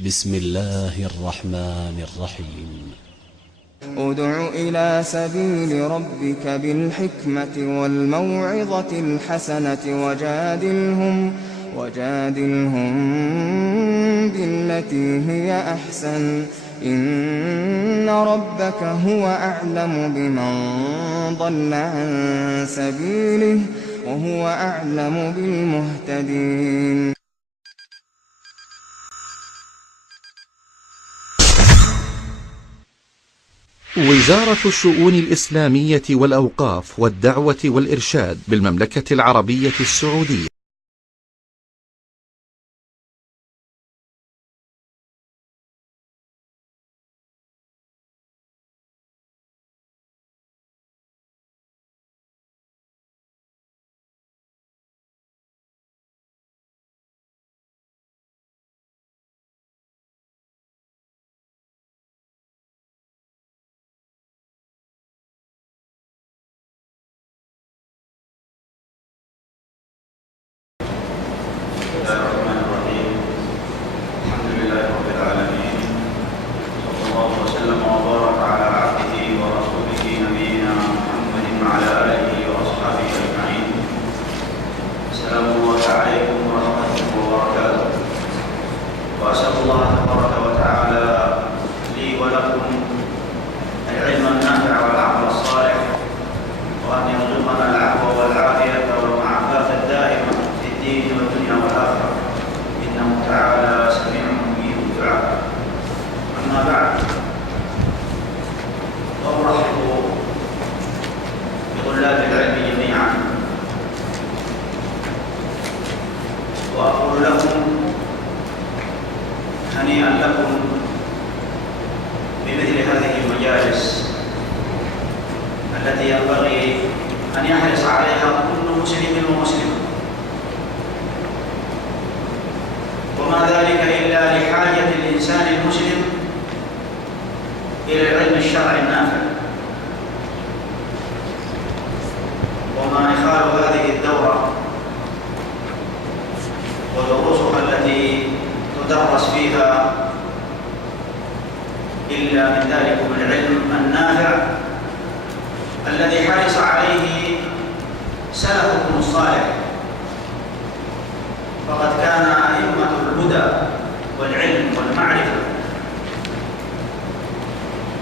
بسم الله الرحمن الرحيم. ادع إلى سبيل ربك بالحكمة والموعظة الحسنة وجادلهم بالتي هي أحسن. إن ربك هو أعلم بمن ضل عن سبيله وهو أعلم بالمهتدين. وزارة الشؤون الإسلامية والأوقاف والدعوة والإرشاد بالمملكة العربية السعودية وأقول لكم هنيئا لكم بمثل هذه المجالس التي ينبغي أن يحرص عليها كل مسلم ومسلمة، وما ذلك إلا لحاجة الإنسان المسلم إلى العلم الشرعي النافع. وما إخال هذه الدورة ودروسها التي تدرس فيها إلا من ذلكم العلم النافع الذي حرص عليه سلفكم الصالح، فقد كان أئمة الهدى والعلم والمعرفة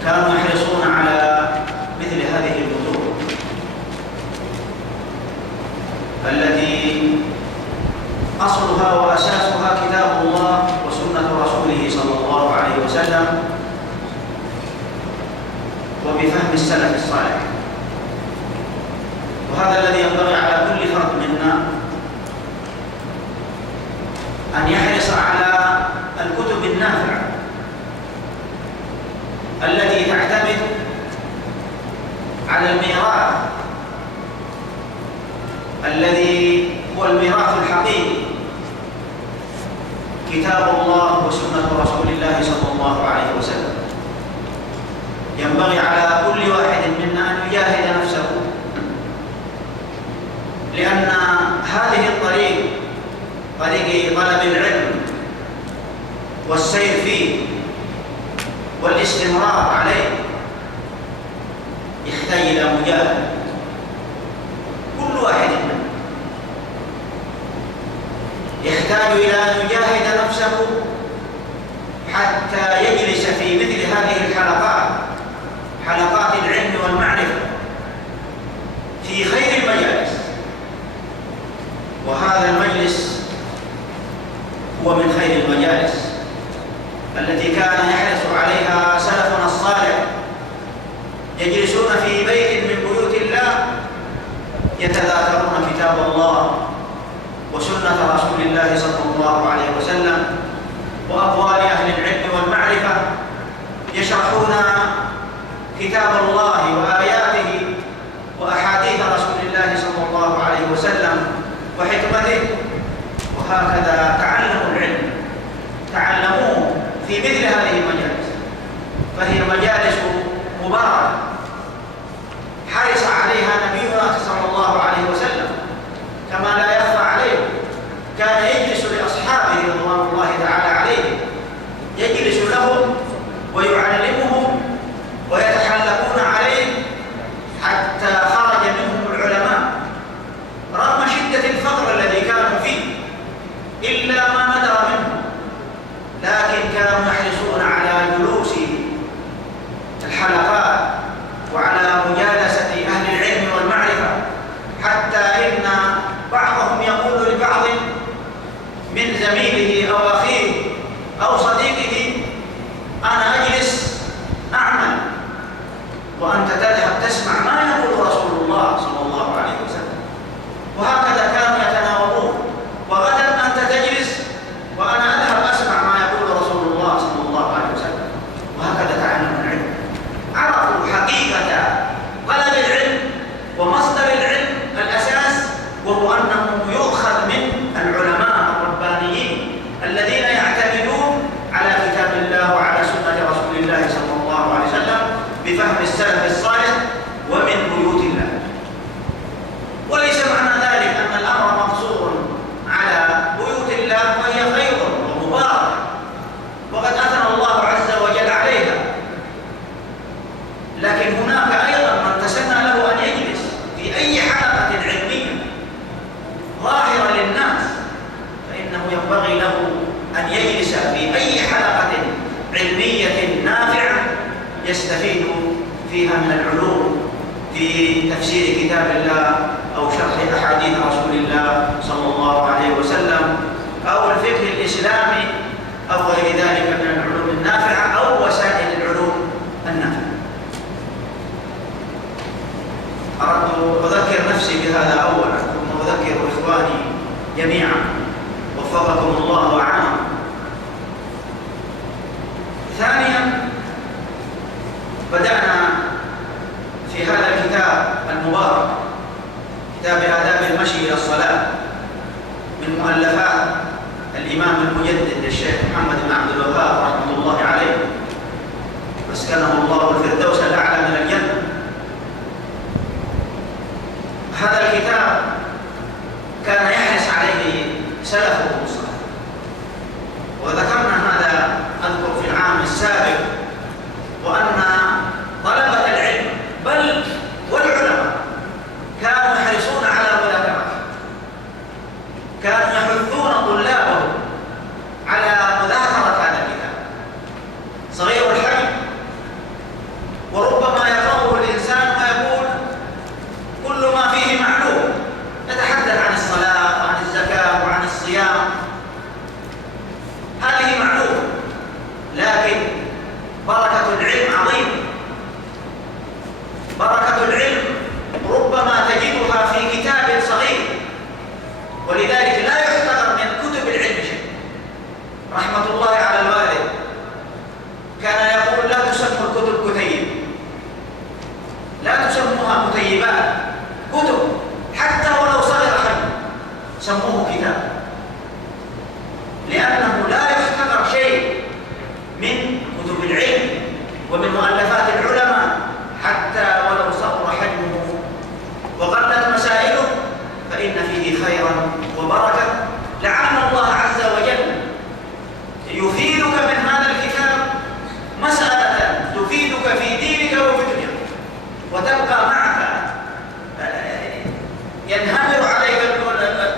كانوا يحرصون على مثل هذه البذور التي أصلها وأساسها كتاب الله وسنة رسوله صلى الله عليه وسلم وبفهم السلف الصالح. وهذا الذي ينبغي على كل فرد منا أن يحرص على الكتب النافعة التي تعتمد على الميراث الذي هو الميراث الحقيقي، كتاب الله وسنة رسول الله صلى الله عليه وسلم. ينبغي على كل واحد منا أن يجاهد نفسه، لأن هذه الطريق طريق طلب العلم والسير فيه والاستمرار عليه يحتاج إلى مجاهدة. كل واحد منا يحتاج إلى أن يجاهد نفسه حتى يجلس في مثل هذه الحلقات، حلقات العلم والمعرفة، في خير المجالس. وهذا المجلس هو من خير المجالس التي كان يحرص عليها سلفنا الصالح، يجلسون في بيت من بيوت الله يتذاكرون كتاب الله وسنة رسول الله صلى الله عليه وسلم وأقوال أهل العلم والمعرفة، يشرحون كتاب الله وآياته وأحاديث رسول الله صلى الله عليه وسلم وحكمته. وهكذا تعلموا العلم، تعلموه في مثل هذه المجالس، فهي مجالس مباركة حرص عليها نبينا صلى الله عليه وسلم، كما لا يخفى عليه كان يجلس لأصحابه رضوان الله تعالى عليه في أي حلقة علمية نافعة يستفيد فيها من العلوم في تفسير كتاب الله أو شرح أحاديث رسول الله صلى الله عليه وسلم أو الفقه الإسلامي أو غير ذلك من العلوم النافعة أو وسائل العلوم النافعة. أردت أذكر نفسي بهذا أولا ثم أذكر إخواني جميعا وفقكم الله وعانكم. ثانيا، بدأنا في هذا الكتاب المبارك كتاب آداب المشي إلى الصلاة من مؤلفات الإمام المجدد الشيخ محمد بن عبد الوهاب رحمة الله عليه مسكنه الله الفردوس الأعلى من الجنة. هذا الكتاب كان يحرص عليه سلفه الصالح، وذكرنا هذا أذكر في العام السابق، وأن طلبة العلم بل والعلماء كانوا يحرصون على مذاكرته، كانوا يحثون طلابهم على مذاكرة هذا الكتاب صغير الحجم، وربما يقرأه الإنسان ويقول كل ما فيه معلوم، يتحدث عن الصلاة وعن الزكاة وعن الصيام، هذه معلومة، لكن بركة العلم عظيمة. بركة العلم ربما تجدها في كتاب صغير، ولذلك لا يحتقر من كتب العلم شيء. رحمة الله على الوالد كان يقول لا تسموا الكتب كتيب، لا تسموها كتيبات، كتب حتى ولو صغر حجم سموه كتاب، لأنه لا يحتقر شيء من كتب العلم ومن مؤلفات العلماء حتى ولو صغر حجمه وقلت مسائله، فإن فيه خيرا وبركة. لعل الله عز وجل يفيدك من هذا الكتاب مسألة تفيدك في دينك وفي دنياك، وتبقى معك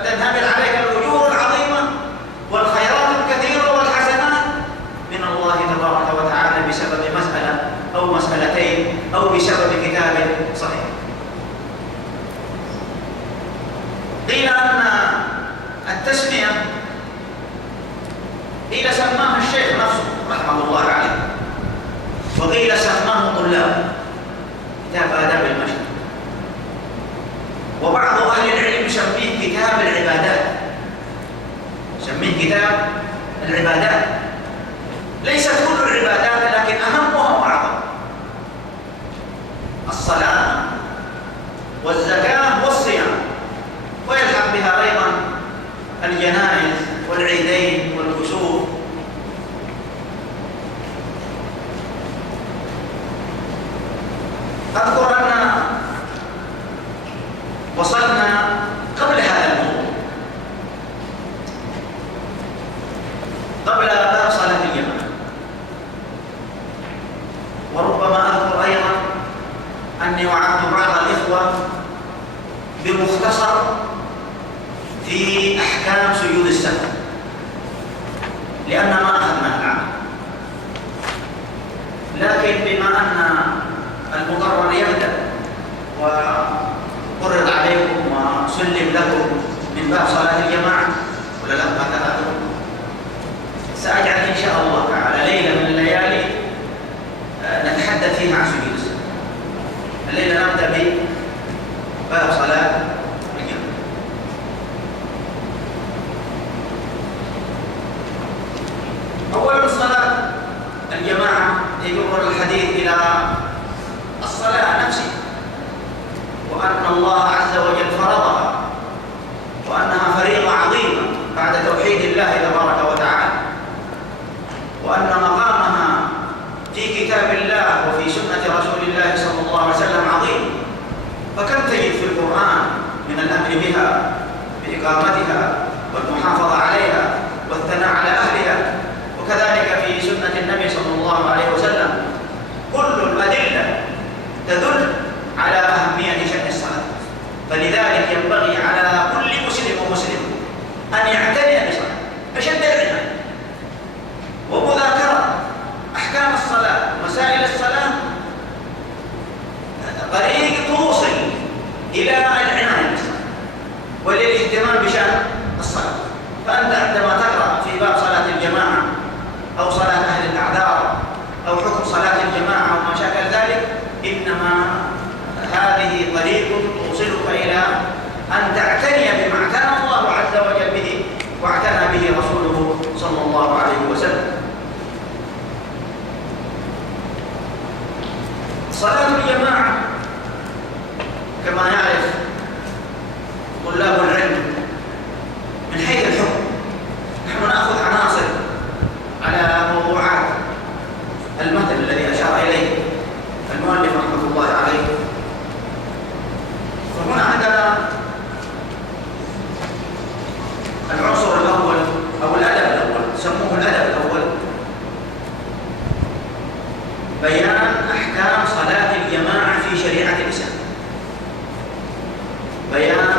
تنهمر عليك الأجور العظيمة والخيرات الكثيرة والحسنات من الله تبارك وتعالى بسبب مسألة أو مسألتين أو بسبب كتاب صحيح. قيل أن التسمية قيل سماها الشيخ نفسه رحمه الله عليه، وقيل سماه طلاب كتاب آداب المشي، وبعض أهل العلم يسميه كتاب العبادات، يسميه كتاب العبادات. ليست كل العبادات، لكن أهمها وأعظم الصلاة والزكاة والصيام، ويلحق بها أيضا الجنائز والعيدين والكسوف. أذكر أن وصلنا قبل هذا الموضوع، قبل باب صلاة الجماعة، وربما أذكر أيضا أني وعدت بعض الإخوة بمختصر في أحكام سجود السهو، لأن ما أخذنا العمل، لكن بما أن المقرر يبدأ وقرر عليكم وسلم لكم من باب صلاة الجماعة ولا لا هكذا، سأجعل إن شاء الله تعالى ليلة من الليالي نتحدث فيها عن سجود السهو. الليلة نبدأ بباب صلاة الجماعة. أولا صلاة الجماعة يجر الحديث إلى الصلاة نفسها، وأن الله عز وجل فرضها، وأنها فريضة عظيمة بعد توحيد الله تبارك وتعالى، وأن مقامها في كتاب الله وفي سنة رسول الله صلى الله عليه وسلم عظيم. فكم تجد في القرآن من الأمر بها بإقامتها والمحافظة عليها والثناء على أهلها، وكذلك في سنة النبي صلى الله عليه وسلم كل الأدلة تدل على أهمية شأن الصلاة. فلذلك ينبغي على كل مسلم ومسلم أن يعتني بصلاة أشد العناية، أن تعتني بما اعتنى الله عز وجل به واعتنى به رسوله صلى الله عليه وسلم. صلاة الجماعة كما يعرف طلاب العلم من حيث الحكم، نحن نأخذ عناصر على موضوعات المثل الذي أشار إليه المؤلف رحمة الله عليه. فهنا عندنا العنصر الأول أو الأدب الأول، سموه الأدب الأول، بيان أحكام صلاة الجماعة في شريعة الإسلام. بيان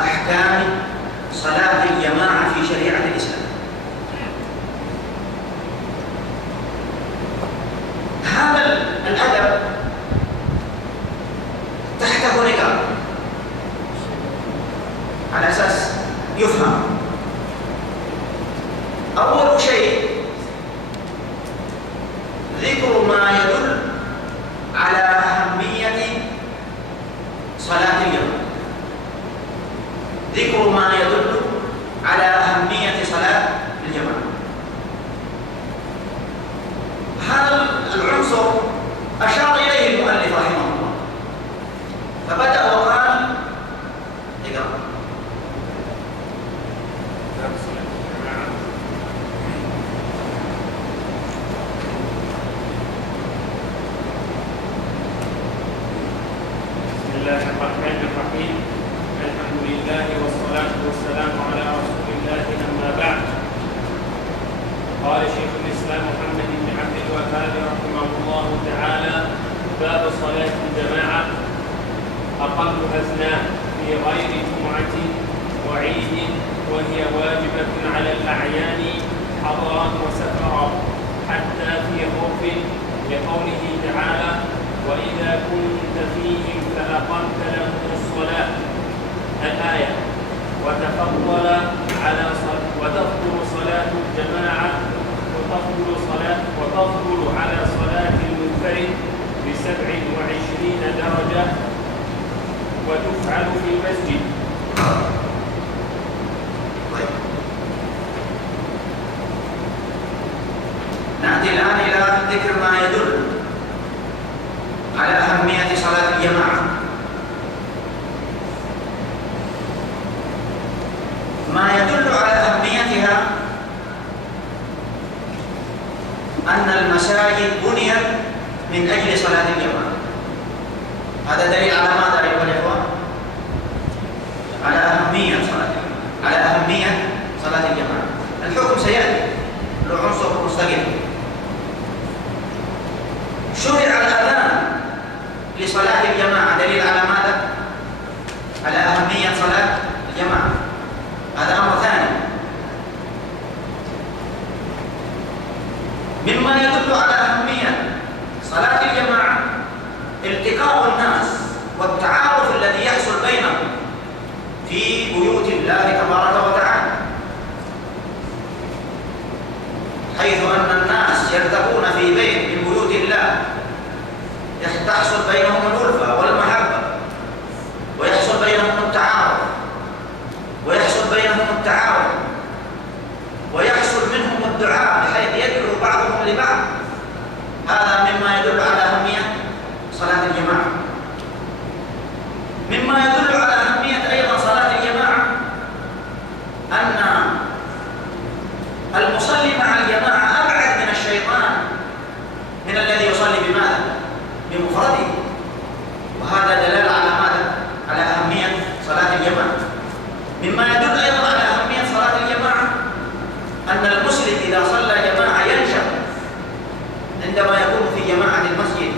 أحكام صلاة الجماعة في شريعة الإسلام. هذا الأدب تحته نقاط على أساس يفهم. أول شيء ذكر ما يدل على أهمية صلاة الجماعة. ذكر ما يدل على أهمية صلاة الجماعة. هذا العنصر أشار إليه المؤلف رحمه الله، فبدأ وقال اقرأ. بسم الله الرحمن الرحيم. الحمد لله والصلاة والسلام على رسول الله، أما بعد. قال شيخ الإسلام محمد بن عبد الوهاب رحمه الله تعالى: باب صلاة الجماعة. أقلها اثنان في غير جمعة وعيد، وهي واجبة على الأعيان حضرا وسفرا، حتى في خوف، لقوله تعالى: وإذا كنت فيهم فأقمت لهم الصلاة، الآية. وتفضل صلاة الجماعة وتفضل على صلاة المنفرد ب27 درجة، وتفعل في المسجد. نأتي الآن إلى ذكر ما يدل على أهمية صلاة الجماعة. ما يدل على أهميتها أن المساجد بنيت من أجل صلاة الجماعة. هذا دليل على ماذا أيها الإخوة؟ على أهمية صلاة الجماعة، على أهمية صلاة الجماعة. الحكم سيأتي له عنصر مستقل. شرع الأذان لصلاة الجماعة، دليل على ماذا؟ على أهمية صلاة الجماعة. هذا أمر ثاني. مما يدل على أهمية صلاة الجماعة التقاء الناس والتعارف الذي يحصل بينهم في بيوت الله تبارك وتعالى، حيث أن الناس يلتقون في بيت من بيوت الله تحصل بينهم الألفة والمحبة، ويحصل بينهم التعارف، ويحصل بينهم التعاون، ويحصل منهم الدعاء بحيث يدعو بعضهم لبعض. هذا مما يدل على أهمية صلاة الجماعة. مما يدل على أهمية أيضا صلاة الجماعة أن المصلي مع الجماعة أبعد من الشيطان من الذي يصلي بماذا؟ بمفرده. وهذا دلالة على ماذا؟ على أهمية صلاة الجماعة. مما يدل أيضا على أهمية صلاة الجماعة أن المسلم إذا صلى جماعة ينشط عندما يكون في جماعة المسجد،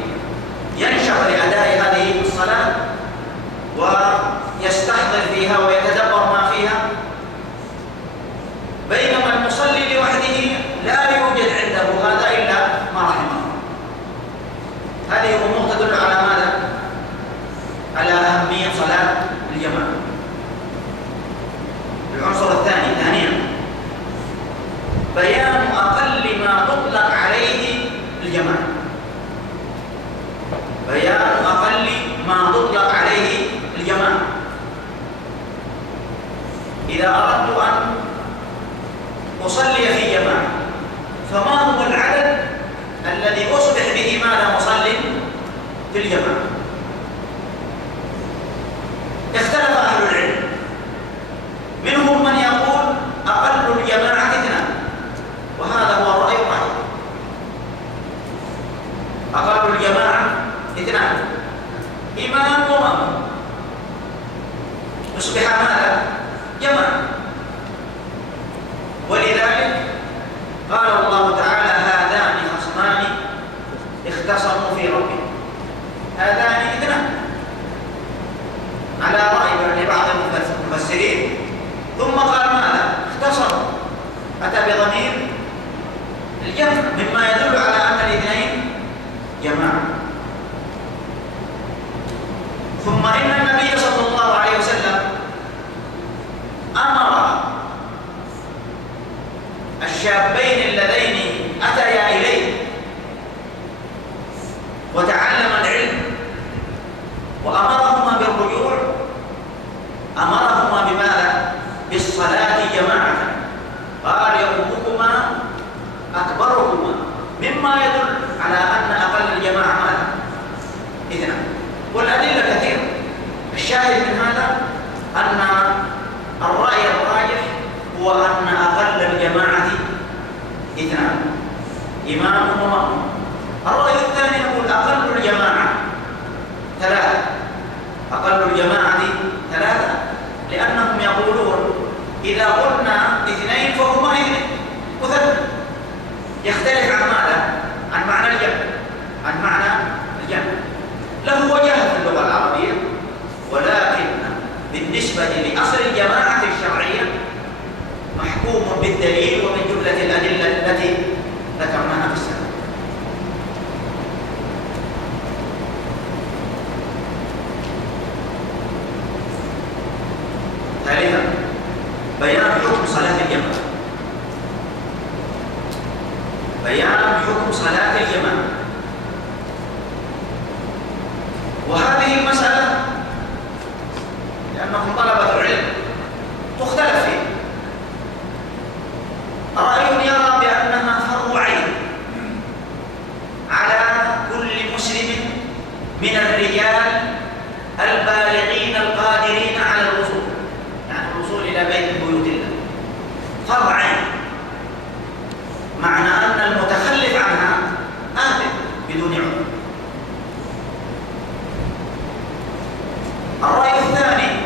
ينشط لأداء هذه الصلاة ويستحضر فيها ويتدبر ما فيها، بينما المصلي لوحده لا يوجد عنده هذا إلا ما رحم الله. هذه أمور تدل على ماذا؟ على أهمية صلاة الجماعة. العنصر الثاني ثانيا بيان أقل ما تطلق عليه الجماعة. بيان أقل ما تطلق عليه الجماعة. أصلي في جماعة، فما هو العدد الذي أصبح به ماذا مصل في الجماعة؟ اختلف أهل العلم، منهم من يقول أقل الجماعة 2، وهذا هو الرأي الراجح. أقل الجماعة 2، إمام ومأموم، يصبح ماذا؟ جماعة. ولذلك قال الله تعالى: هذان خصمان اختصموا في ربهم. هذان 2 على رأي بعض المفسرين. ثم قال ماذا؟ اختصموا، أتى بضمير الجمع مما يدل على أن الاثنين جماعة. ثم إن النبي صلى الله عليه وسلم أمر الشابين اللذين أتيا إليه وتعلم العلم وأمرهما بالرجوع، أمرهما بماذا؟ بالصلاة جماعة. قال: يؤمكما أكبركما، مما يدل على أن أقل الجماعة ماذا؟ 2. والأدلة كثيرة. الشاهد من هذا أن الرأي الراجح هو أن أقل الجماعة 2، إمام ومأموم. الرأي الثاني يقول أقل الجماعة 3، أقل الجماعة 3، لأنهم يقولون إذا قلنا 2 فهما 2 مثنى، يختلف عن ماذا؟ عن معنى الجمع، عن معنى الجمع. له وجهة في اللغة العربية، ولكن بالنسبة لأصل الجماعة الشرعية محكوم بالدليل ومن جملة الأدلة التي ذكرناها في السابق. ثالثا، بيان حكم صلاة الجماعة. بيان حكم صلاة الجماعة، وهذه المسألة لأنهم طلبة العلم تختلف فيه. رأي يرى بأنها فرض عين على كل مسلم من الرجال البالغين القادرين على الوصول، يعني الوصول إلى بيت بيوت الله، فرض عين، معنى أن المتخلف عنها آثم بدون عذر. الرأي الثاني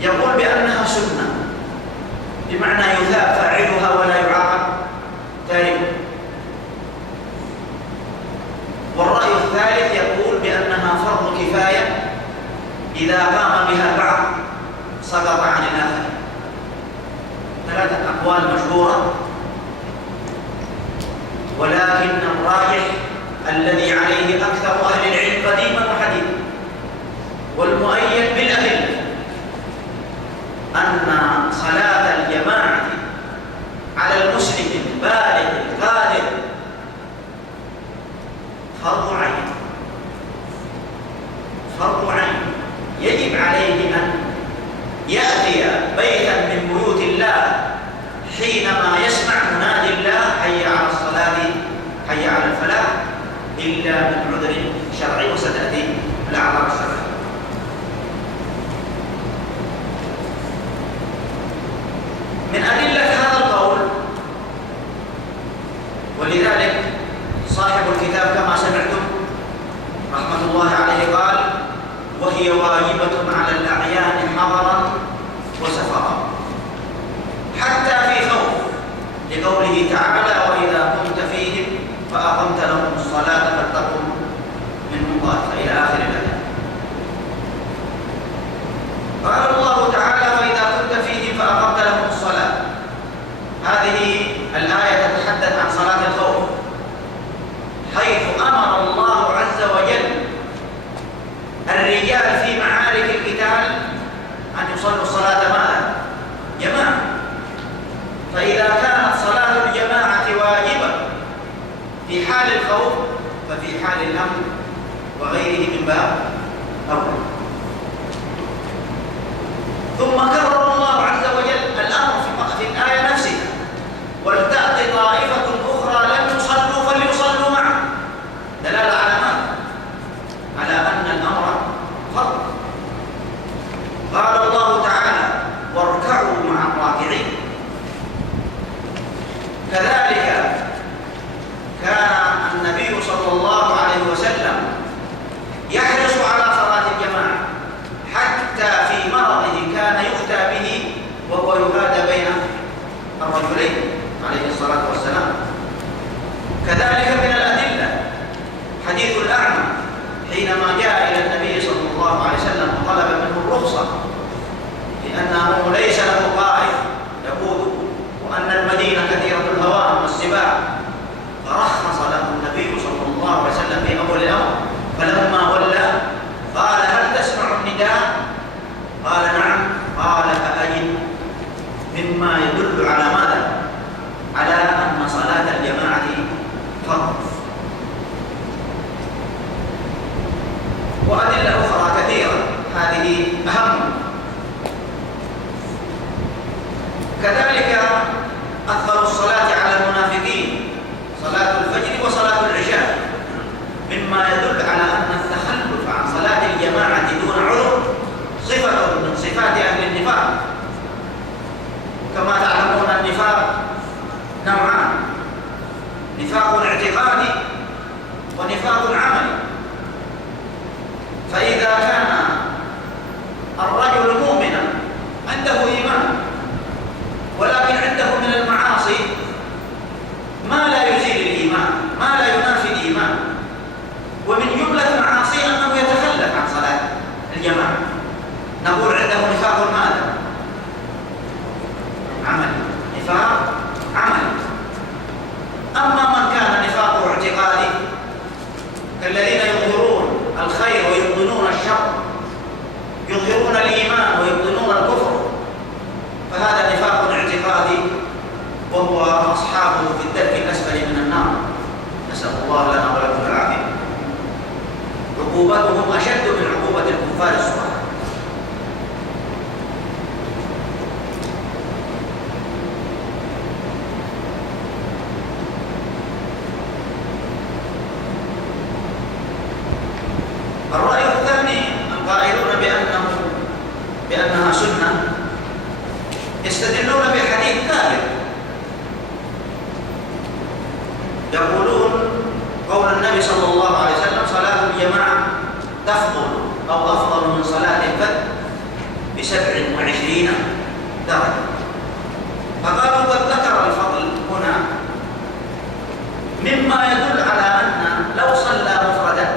يقول بأنها سنة، بمعنى يثاب فاعلها ولا يعاقب تاركها. والرأي الثالث يقول بأنها فرض كفاية، إذا قام بها البعض سقط عن الآخر. 3 أقوال مشهورة، ولكن الراجح الذي عليه أكثر أهل العلم قديما وحديثا والمؤيد بالأدلة أن صلاة الجماعة على المسلم البالغ القادر فرض عين، فرض عين، يجب عليه أن يأتي بيتا من بيوت الله حينما يسمع منادي الله: حي على الصلاة، حي على الفلاح، إلا من عذر شرعي، وستأتي الأعذار الشرعية. من أدلة هذا القول، ولذلك صاحب الكتاب كما سمعتم رحمة الله عليه قال: وهي واجبة على الأعيان حضرا وسفرا، حتى في خوف، لقوله تعالى: وإذا كنت فيهم فأقمت لهم الصلاة فلتقم منهم طائفة، إلى آخر الآية. قال الله تعالى: وإذا كنت فيهم فأقمت لهم الصلاة. هذه الآية تتحدث عن صلاة الخوف، حيث أمر الله عز وجل الرجال في معارك القتال أن يصلوا الصلاة معا جماعة. فإذا كانت صلاة الجماعة واجبة في حال الخوف، ففي حال الأمن وغيره من باب أول. ثم كرر الله عز وجل الأمر في الآية نفسه نفاق اعتقادي ونفاق عملي. فإذا كان الرجل مؤمنا عنده إيمان ولكن عنده من المعاصي ما لا يزيل الإيمان، ما لا ينافي الإيمان، ومن جملة معاصي أنه يتخلف عن صلاة الجماعة، نقول عنده نفاق ماذا؟ عملي، نفاق عملي. أما من كان نفاقه اعتقادي كالذين يظهرون الخير ويبطنون الشر، يظهرون الإيمان ويبطنون الكفر، فهذا نفاق اعتقادي وهو أصحابه في الدرك الأسفل من النار، نسأل الله لنا ولكم العافية. عقوبتهم أشد من عقوبة الكفار الصغار. الرأي الثاني القائلون بأنها سنة يستدلون بحديث ثالث، يقولون قول النبي صلى الله عليه وسلم: صلاة الجماعة تفضل أو أفضل من صلاة الفرد ب27 درجة. فقالوا قد ذكر الفضل هنا مما يدل على أن لو صلى مفردا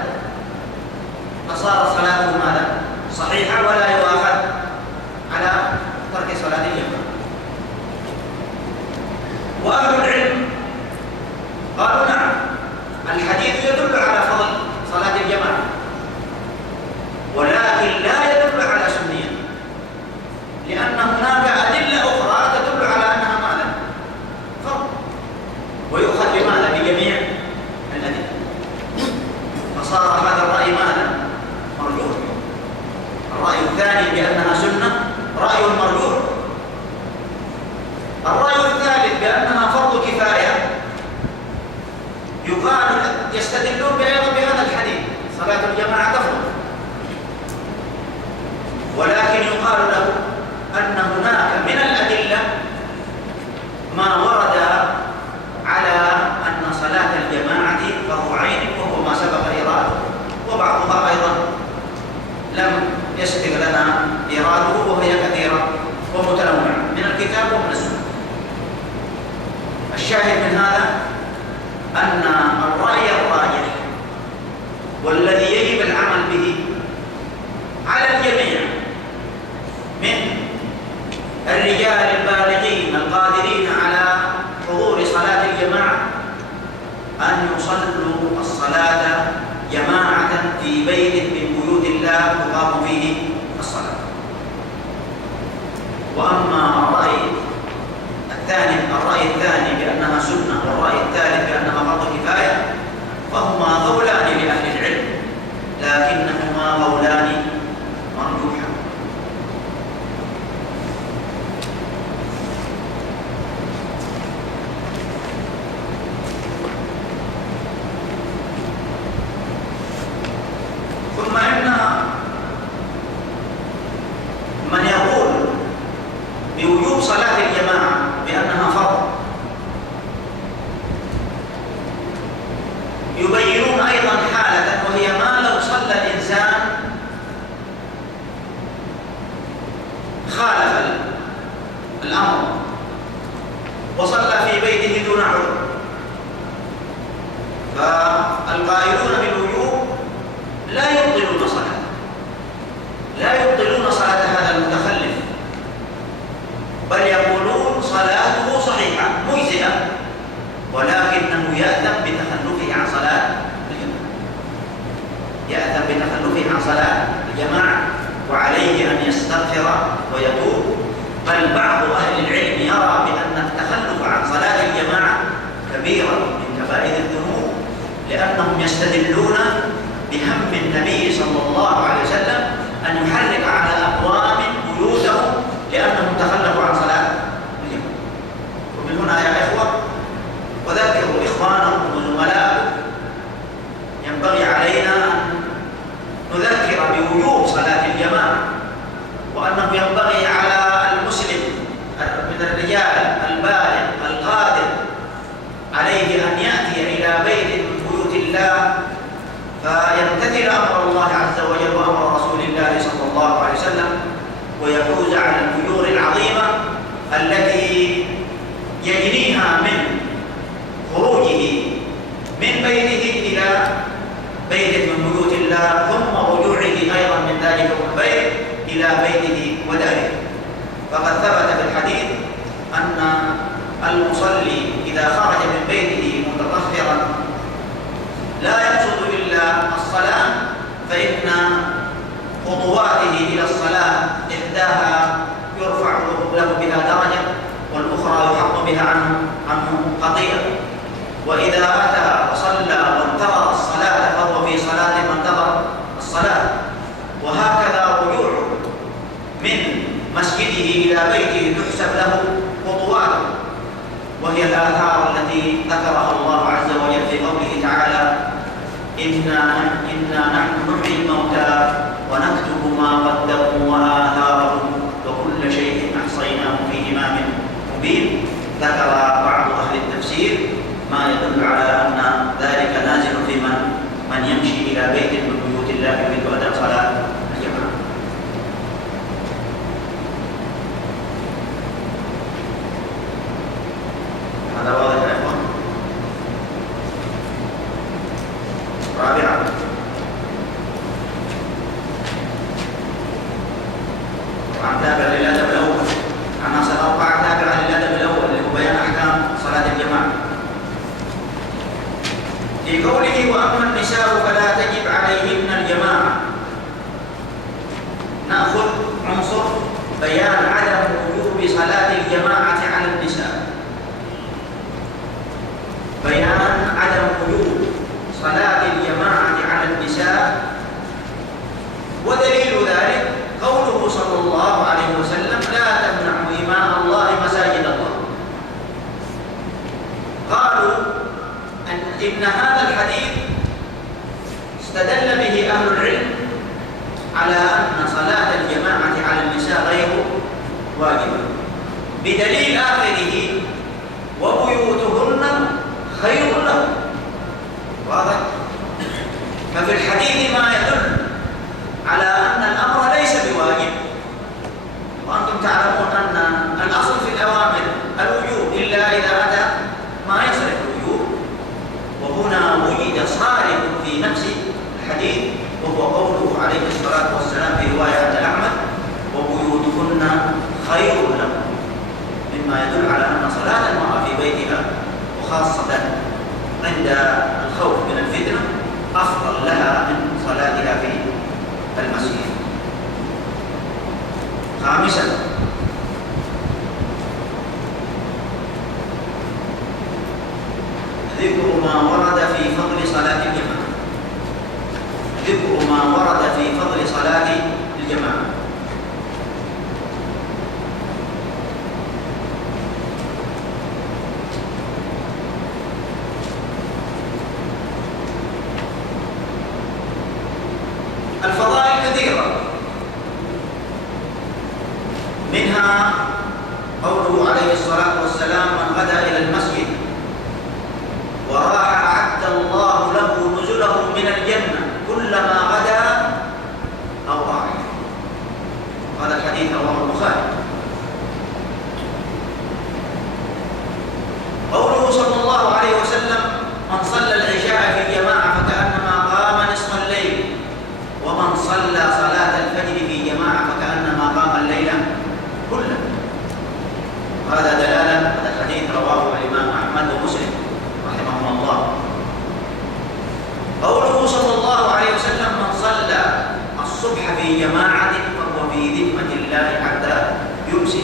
فصارت صلاته ماذا؟ صحيحة ولا يؤاخذ على ترك صلاة الجماعة. وأهل العلم قالوا نعم، الحديث يدل على فضل صلاة الجماعة ولكن لا يدل على سنية، لأن هناك أدلة أخرى تدل على أنها ماذا؟ فرض، ويؤخذ بماذا؟ بجميع الأدلة. فصار هذا الرأي ماذا؟ مرجوح. الرأي الثاني بأنها سنة رأي مرجوح. الرأي الثالث بأنها فرض كفاية يقال يستدلون أيضا بهذا الحديث: صلاة الجماعة تفضل، ولكن يقال له أن هناك من الأدلة ما ورد على أن صلاة الجماعة فرض عين، وهو ما سبق إيراده، وبعضها أيضا لم يسبق لنا إيراده، وهي كثيرة ومتنوعة من الكتاب ومن السنة. الشاهد من هذا أن الرأي الراجح والذي يجب العمل به على الجميع من الرجال البالغين القادرين على حضور صلاة الجماعة أن يصلوا الصلاة جماعة في بيت من بيوت الله تقام فيه الصلاة. وأما الرأي الثاني بأنها سنة والرأي الثالث بأنها فرض كفاية فهما قولان لأهل العلم، لكنهما قولان مرجوحان. ثم إن من يقول بوجوب صلاة الجماعة بأنها فرض يبينون أيضا حالة، وهي ما لو صلى الإنسان خالف الأمر وصلى في بيته دون عذر. فالقائلون بالوجوب لا يبطلون صلاة هذا المتخلف، بل يقولون صلاته صحيحة مجزئة، ولكنه يأثم بتخلفه عن صلاة الجماعة، وعليه أن يستغفر ويتوب. بل بعض أهل العلم يرى بأن التخلف عن صلاة الجماعة كبيرة من كبائر الذنوب، لأنهم يستدلون بهم النبي صلى الله عليه وسلم أن يحرق على أقوام بيوتهم لأنهم تخلفوا عن صلاة الجماعة. ومن هنا يا إخوة وذكروا إخوانهم وزملائهم ينبغي علينا أن نذكر بوجوب صلاة الجماعة، وأنه ينبغي على المسلم من الرجال البالغ القادر عليه أن يأتي إلى بيت من بيوت الله فيمتثل أمر الله عز وجل وأمر رسول الله صلى الله عليه وسلم، ويفوز على الأجور العظيمة التي يجنيها من خروجه من بيته إلى بيت من بيوت الله، ثم رجوعه أيضا من ذلك البيت إلى بيته وداره. فقد ثبت في الحديث أن المصلي إذا خرج من بيته متطهرا لا يقصد إلا الصلاة، فإن خطواته إلى الصلاة إحداها يرفع له بها درجة، والأخرى يحق بها عنه خطيئة. وإذا أتى وصلى وانتظر الصلاة فهو في صلاة وانتظر الصلاة. وهكذا رجوعه من مسجده إلى بيته تحسب له خطواته، وهي الآثار التي ذكرها الله عز وجل في قوله تعالى: إنا نحن نحيي الموتى ونكتب ما قدموا وآثارهم وكل شيء أحصيناه في إمام مبين. ذكر بعض أهل التفسير ما يدل على أن ذلك نازل في من يمشي إلى بيت من بيوت الله يريد أداء صلاة الجماعة. هذا واضح يا إخوان. رابعا، طبعا تابع للأدب الأول، عناصر 4 تابعة للأدب الأول اللي هو بيان أحكام صلاة الجماعة. في قوله: وأما النساء فلا تجب عليهن الجماعة، نأخذ عنصر بيان عدم وجوب صلاة الجماعة على النساء. بيان عدم وجوب صلاة الجماعة على النساء، ودليل ذلك قوله صلى الله عليه وسلم: لا تمنعوا إماء الله مساجد الله. قالوا إن هذا الحديث استدل به أهل العلم على أن صلاة الجماعة على النساء غير واجبة، بدليل آخره: وبيوتهن خير لهم. واضح؟ ففي الحديث ما يدل على أن الأمر ليس بواجب، وأنتم تعلمون أن الأصل في الأوامر الوجوب إلا إذا أتى ما يصرف الوجوب. وهنا وجد صارف في نفس الحديث، وهو قوله عليه الصلاة والسلام في رواية عند أحمد: وبيوتهن خير لهم، مما يدل على أن صلاة المرأة في بيتها وخاصة عند الخوف من الفتنة أفضل لها من صلاتها في المسجد. خامسا، ذكر ما ورد في فضل صلاة الجماعة. ذكر ما ورد في فضل صلاة الجماعة. الفضائل كثيرة، منها قوله عليه الصلاة والسلام: من غدا إلى المسجد وراح أعد الله له نزله من الجنة كلما غدا أو راح. هذا الحديث رواه البخاري. قوله صلى الله عليه وسلم: من صلى العشاء في جماعة فكأنما قام نصف الليل، ومن صلى صلاة الفجر في جماعة فكأنما قام الليل كله. هذا دلالة، هذا الحديث رواه الإمام أحمد ومسلم رحمهما الله. قوله صلى الله عليه وسلم: من صلى الصبح في جماعة فهو في ذمة الله حتى يمسي.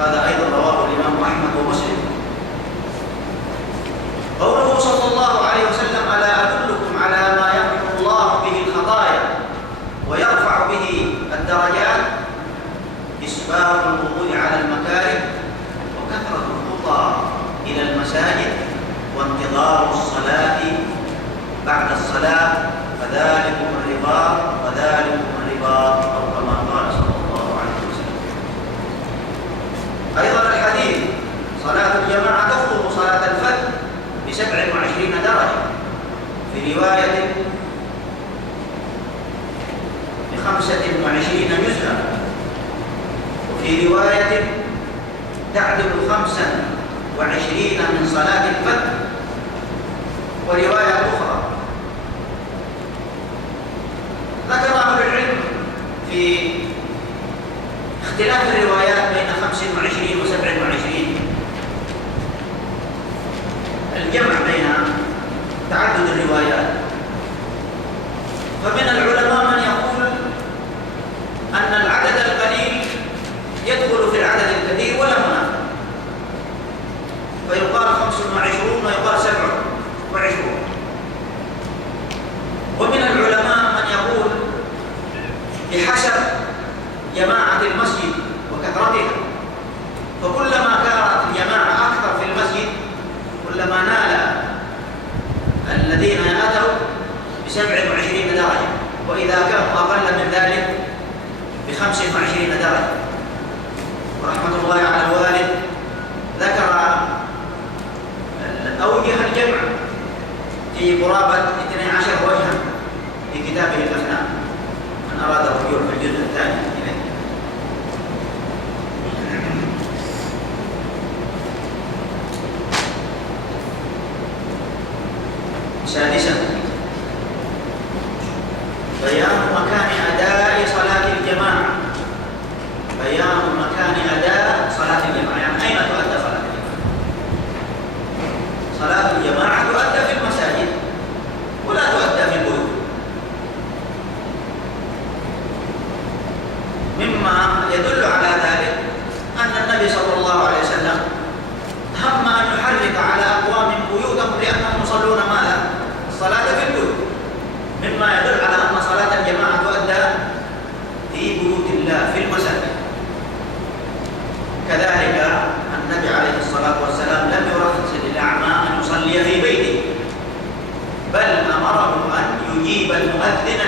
هذا أيضا رواه الإمام أحمد ومسلم. قوله صلى الله عليه وسلم: ألا أدلكم على ما يمحو الله به الخطايا ويرفع به الدرجات؟ إسباغ الوضوء على المكاره، وكثرة الخطى إلى المساجد، وانتظار الصلاة بعد الصلاة، فذلكم الرباط وذلكم الرباط، أو كما قال صلى الله عليه وسلم. أيضا الحديث: صلاة الجماعة تفضل صلاة الفجر 27 درجة، في رواية ب25 جزءا، وفي رواية تعدل 25 من صلاة الفجر، ورواية أخرى ذكر أهل العلم في اختلاف الروايات بين 25 و 27 الجمع بين تعدد الروايات. فمن العلماء من يقول أن العدد القليل يدخل في العدد الكثير ولا منافع، فيقال 25 ويقال 27. ومن العلماء من يقول بحسب جماعة المسجد وكثرتها، فكلما كانت الجماعة أكثر في المسجد كلما نال الذين أتوا ب27 درجة، وإذا كانوا أقل من ذلك ب25 درجة. ورحمة الله على الوالد ذكر أوجه الجمع في قرابة 12 وجها في كتابه الأفنان، من أراد الرجوع في الجزء الثاني إليه. سادسا، بيان مكان أداء صلاة الجماعة. بيان مكان أداء صلاة الجماعة، يعني أين تؤدى صلاة الجماعة؟ صلاة الجماعة تؤدى في المساجد ولا تؤدى في البيوت. مما يدل على ذلك أن النبي صلى الله عليه وسلم هم أن يحرك على أقوام بيوتهم لأنهم يصلون ماذا؟ الصلاة في البيوت، مما يدل على أن صلاة الجماعة تؤدى في بيوت الله في المساجد. كذلك النبي عليه الصلاة والسلام لم يرخص للأعمى أن يصلي في بيته، بل أمره أن يجيب المؤذن